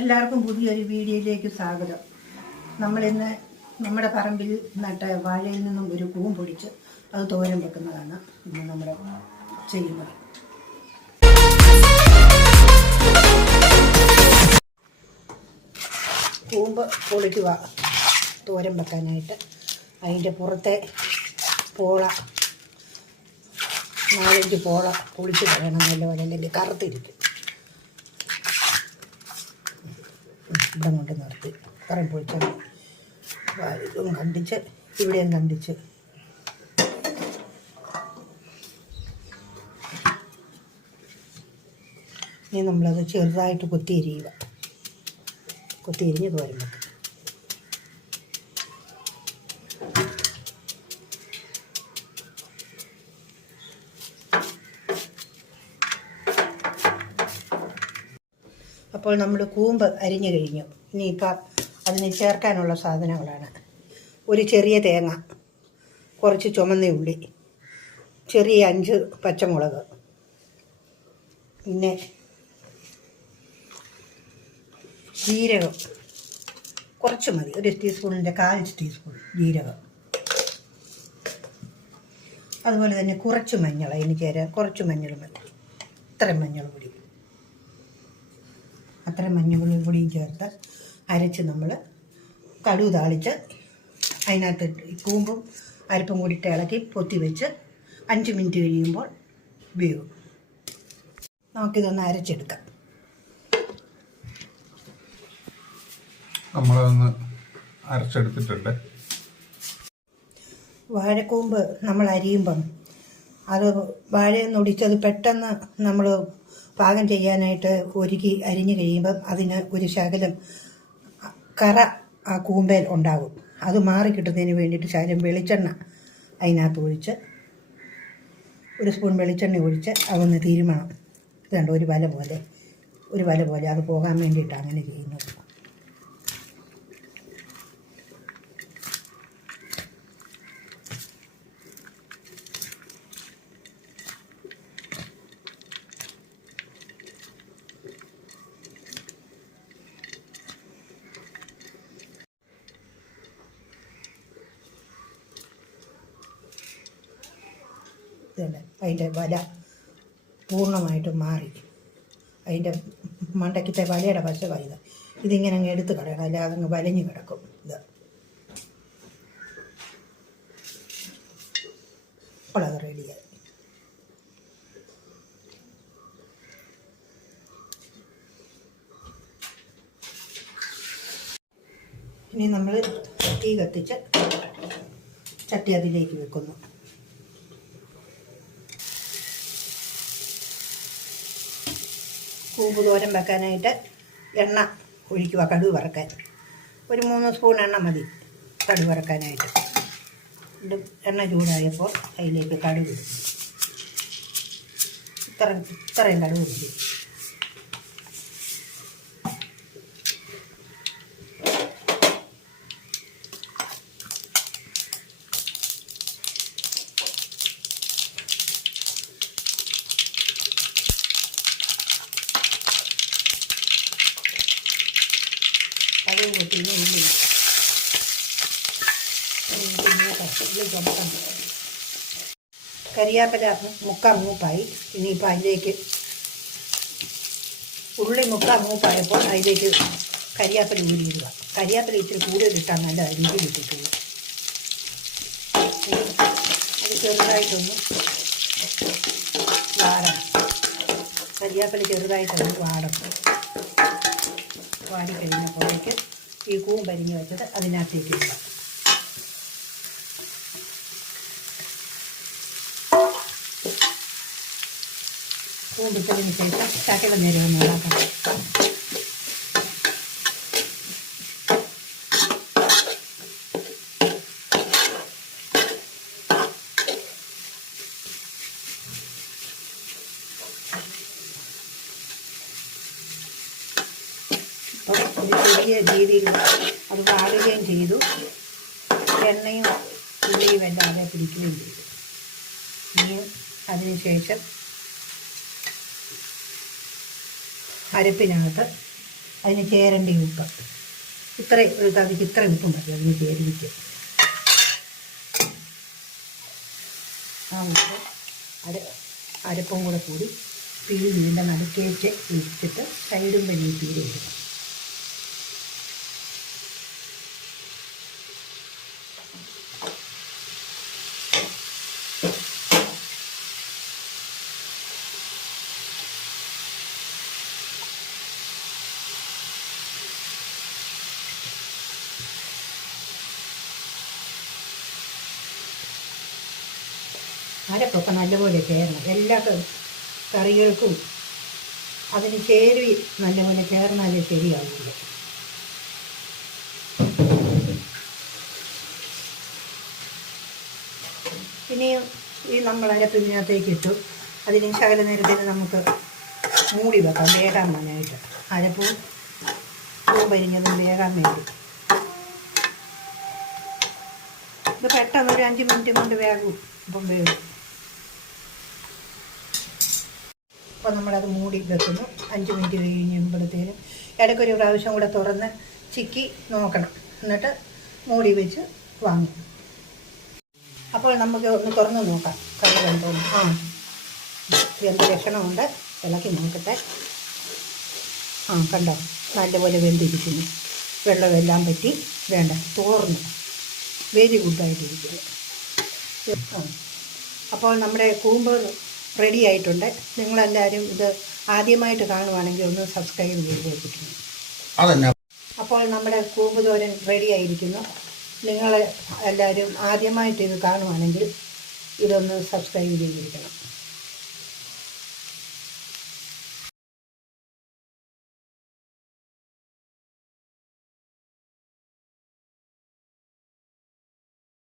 എല്ലാവർക്കും പുതിയൊരു വീഡിയോയിലേക്ക് സ്വാഗതം. നമ്മളിന്ന് നമ്മുടെ പറമ്പിൽ നട്ട വാഴയിൽ നിന്നും ഒരു പൂവും പൊടിച്ച് അത് തോരൻ വെക്കുന്നതാണ് ഇന്ന് നമ്മൾ ചെയ്യുന്നത്. കൂമ്പ് പൊളിക്കുക തോരൻ വെക്കാനായിട്ട്. അതിൻ്റെ പുറത്തെ പോള 4-5 പോള പൊളിച്ച് കളയണം നല്ലപോലെ, അല്ലെങ്കിൽ കറുത്തിരിക്കും. ഇടം കൊണ്ട് നിർത്തി കറം പൊളിച്ചാൽ ഇതും കണ്ടിച്ച് ഇവിടെയും കണ്ടിച്ച് ഇനി നമ്മളത് ചെറുതായിട്ട് കൊത്തിയരിയുക. കൊത്തിയരിഞ്ഞ് തോരൻ വെക്കുക. അപ്പോൾ നമ്മൾ കൂമ്പ് അരിഞ്ഞു കഴിഞ്ഞു. ഇനിയിപ്പം അതിന് ചേർക്കാനുള്ള സാധനങ്ങളാണ്: ഒരു ചെറിയ തേങ്ങ, കുറച്ച് ചുമന്ന ഉള്ളി, ചെറിയ 5 പച്ചമുളക്, പിന്നെ ജീരകം കുറച്ച് മതി, 1 ടീസ്പൂണിൻ്റെ 1/4 ടീസ്പൂൺ ജീരകം. അതുപോലെ തന്നെ കുറച്ച് മഞ്ഞൾ, അതിന് ചേരാൻ കുറച്ച് മഞ്ഞൾ മതി. ഇത്രയും മഞ്ഞൾ പൊടി, അത്രയും മഞ്ഞൾ പൊടിയും ചേർത്ത് അരച്ച് നമ്മൾ കടുക് താളിച്ച് അതിനകത്ത് കൂമ്പും അരിപ്പും കൂടി ഇളക്കി പൊത്തി വെച്ച് 5 മിനിറ്റ് കഴിയുമ്പോൾ വേവും. നമുക്കിതൊന്ന് അരച്ചെടുക്കാം. നമ്മളതൊന്ന് അരച്ചെടുത്തിട്ടുണ്ട്. വാഴക്കൂമ്പ് നമ്മൾ അരിയുമ്പം അത് വാഴയൊന്നൊടിച്ചത് പെട്ടെന്ന് നമ്മൾ പാകം ചെയ്യാനായിട്ട് ഒരുക്കി അരിഞ്ഞു കഴിയുമ്പം അതിന് ഒരു ശകലം കറ ആ കൂമ്പേൽ ഉണ്ടാകും. അത് മാറിക്കിട്ടുന്നതിന് വേണ്ടിയിട്ട് ശകലം വെളിച്ചെണ്ണ അതിനകത്ത് ഒഴിച്ച്, 1 സ്പൂൺ വെളിച്ചെണ്ണ ഒഴിച്ച് അതൊന്ന് തിരുമണം. ഇതുണ്ട് ഒരു വല പോലെ അത് പോകാൻ വേണ്ടിയിട്ടാണ് അങ്ങനെ ചെയ്യുന്നത്. അതിൻ്റെ വല പൂർണ്ണമായിട്ടും മാറി. അതിൻ്റെ മണ്ടയ്ക്കത്തെ വലയുടെ വശമായത് ഇതിങ്ങനെ അങ്ങ് എടുത്ത് കളയണം, അല്ലാതെ അങ്ങ് വലഞ്ഞ് കിടക്കും. ഇത് അപ്പോൾ അത് റെഡിയായി. ഇനി നമ്മൾ തീ കത്തിച്ച് ചട്ടി അതിലേക്ക് വെക്കുന്നു. കൂമ്പ് തോരൻ വെക്കാനായിട്ട് എണ്ണ ഒഴിക്കുക, കടുക് വറക്കാൻ. ഒരു 3 സ്പൂൺ എണ്ണ മതി കടുക് വറക്കാനായിട്ട്. എണ്ണ ചൂടായപ്പോൾ അതിലേക്ക് കടുക് ഇടും. ഇത്രയും കടുക് മതി. കടുക് പൊട്ടിന് ഉള്ളി ചുമക്കണം. കരിയാപ്പില 3/4 മൂപ്പായി. ഇനിയിപ്പോൾ അതിലേക്ക് ഉള്ളി 3/4 മൂപ്പായപ്പോൾ അതിലേക്ക് കരിയാപ്പില ഊരിയിടുക. കരിയാപ്പില ഇച്ചിരി കൂടുതൽ ഇട്ടാൽ നല്ല രുചി കിട്ടിയിട്ടുള്ളൂ. അത് ചെറുതായിട്ടൊന്ന് വാടണം. കരിയാപ്പില ചെറുതായിട്ടൊന്ന് വാടണം. വാടിക്കഴിഞ്ഞപ്പോഴേക്ക് ഈ കൂമ്പരിഞ്ഞ് വെച്ചത് അതിനകത്തേക്ക് ഇടുക. കൂമ്പിട്ടതിന് ശേഷം ശകലം നേരം ഒന്ന് ഇളക്കണം. ഒരു ചെറിയ രീതിയിൽ അത് വാടുകയും ചെയ്തു, എണ്ണയും ഉള്ളിയും എല്ലാം പിടിക്കുകയും ചെയ്തു. ഇനി അതിനുശേഷം അരപ്പിനകത്ത് അതിന് ചേരേണ്ട ഉപ്പ് ഇത്രയും ഒരു തവിക്ക് ഇത്ര ഉപ്പ് മതി അതിന് ചേരുവിക്ക്. ആ ഉപ്പ് അരപ്പും കൂടെ കൂടി ഇതിൻ്റെ നടുക്കേറ്റ് ഇട്ടിട്ട് സൈഡും വലിയ പീരയിടും. അരപ്പൊക്കെ നല്ലപോലെ ചേരണം. എല്ലാ കറികൾക്കും അതിന് ചേരുവി നല്ലപോലെ ചേർന്നാലേ ശരിയാവില്ല. ഇനിയും ഈ നമ്മൾ അരപ്പ് ഇതിനകത്തേക്ക് ഇട്ടു. അതിന് ശകല നേരത്തിന് നമുക്ക് മൂടി വെക്കാം വേകാൻ വേണ്ടിയിട്ട്. അരപ്പും പരിഞ്ഞതും വേകാൻ വേണ്ടി. ഇത് പെട്ടെന്ന് ഒരു 5 മിനിറ്റ് കൊണ്ട് വേകും. അപ്പം വേകും. അപ്പോൾ നമ്മളത് മൂടി വെക്കുന്നു. 5 മിനിറ്റ് കഴിയുമ്പോഴത്തേനും ഇടയ്ക്കൊരു പ്രാവശ്യം കൂടെ തുറന്ന് ചിക്കി നോക്കണം. എന്നിട്ട് മൂടി വെച്ച് വാങ്ങും. അപ്പോൾ നമുക്ക് ഒന്ന് തുറന്ന് നോക്കാം കറി വെന്തോന്ന്. എന്ത് ലക്ഷണമുണ്ട് ഇളക്കി നോക്കട്ടെ. കണ്ടോ നല്ലപോലെ വെന്തിരിക്കുന്നു. വെള്ളമെല്ലാം പറ്റി വേണ്ട തോർന്ന് വെരി ഗുഡായിട്ടിരിക്കുന്നു. അപ്പോൾ നമ്മുടെ കൂമ്പ് റെഡി ആയിട്ടുണ്ട്. നിങ്ങളെല്ലാവരും ഇത് ആദ്യമായിട്ട് കാണുവാണെങ്കിൽ ഒന്ന് സബ്സ്ക്രൈബ് ചെയ്ത് വെച്ചിട്ടുണ്ട്. അപ്പോൾ നമ്മുടെ കൂമ്പ് തോരൻ റെഡി ആയിരിക്കുന്നു. നിങ്ങൾ എല്ലാവരും ആദ്യമായിട്ട് ഇത് കാണുവാണെങ്കിൽ ഇതൊന്ന് സബ്സ്ക്രൈബ് ചെയ്തിരിക്കണം.